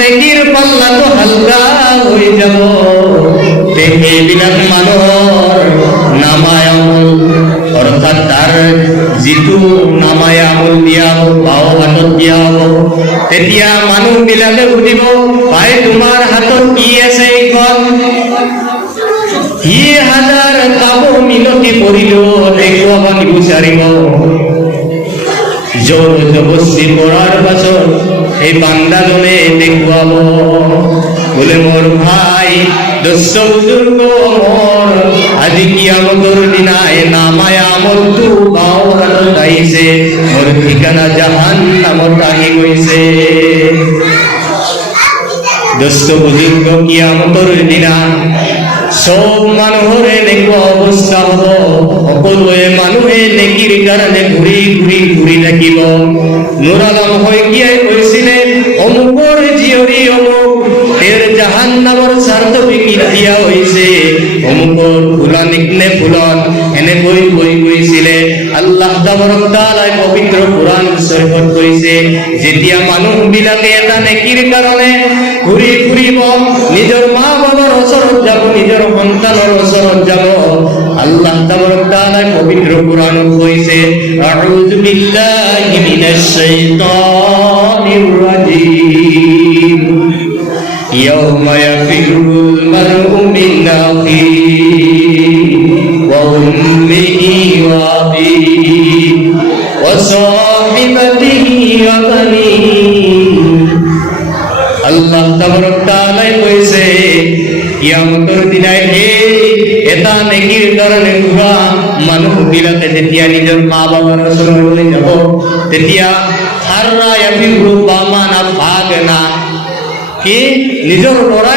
নেকির পাল্লা তো হালকা হয়ে যাব এইবিলাক মানুহৰ নামায় আমল অৰ্থাৎ তাৰ যিটো নামায় আমল দিয়া হ'ব বাওঁ হাতত দিয়া হ'ব তেতিয়া মানুহবিলাকে সুধিব ভাই তোমাৰ হাতত কি আছে এইখন ই হাজাৰ কাপোৰ মিনতি কৰিলো দেখুৱাব নিবিচাৰিব জোর জবস্তি করার পাছত এই বান্দাজনে দেখুৱাব বলে মোর ভাই দস্য বুজুর্গ মোর আজি কিয়ামতৰ দিনাই নামায় আমলটো বাওঁ হাতত আহিছে মোর ঠিকানা জাহান্নামত আহি গৈছে দস্য বুজুর্গ কিয়ামতৰ দিনা সব মানুহৰ এনেকুৱা অৱস্থা হ'ব সকলোৱে মানুহে নেকিৰ কাৰণে ঘূৰি থাকিব নুৰ আলম শইকীয়াই কৈছিলে অমুকৰ জীয়ৰী অমুক তেওঁৰ জাহান্নামৰ চাৰ্টিফিকেট দিয়া হৈছে অমুকৰ ফুলানিক নে ফুলন এনেকৈ কৈ গৈছিলে আল্লাহ তাবাৰক তাআলাই পবিত্ৰ কোৰআন শৰীফত কৈছে যেতিয়া মানুহবিলাকে এটা নেকিৰ কাৰণে ঘূৰি ফুৰিব নিজৰ মা বাবাৰ ওচৰত যাব নিজৰ সন্তানৰ ওচৰত যাব আল্লাহ তাবাৰক তাআলাই পবিত্ৰ কোৰআনত কৈছে আউযু বিল্লাহি মিনাশ শাইতানিৰ রাজীম ইয়াউমা ইয়াফিরুল মারউ মিন আখিহি ওয়া উম্মিহি ওয়া আবিহি ওয়া সাহিবাতিহি ওয়া বানিহি আল্লাহ তাবারক তাআলাই কৈছে কিয়ামতৰ দিনাই এটা নেকিৰ কাৰণে ঘূৰা মানুহবিলাকে যেতিয়া নিজৰ মা বাবাৰ ওচৰলৈ যাব তেতিয়া হাৰৰা ইয়াফিৰু বামানা ভাগনা কি নিজৰ ল'ৰাই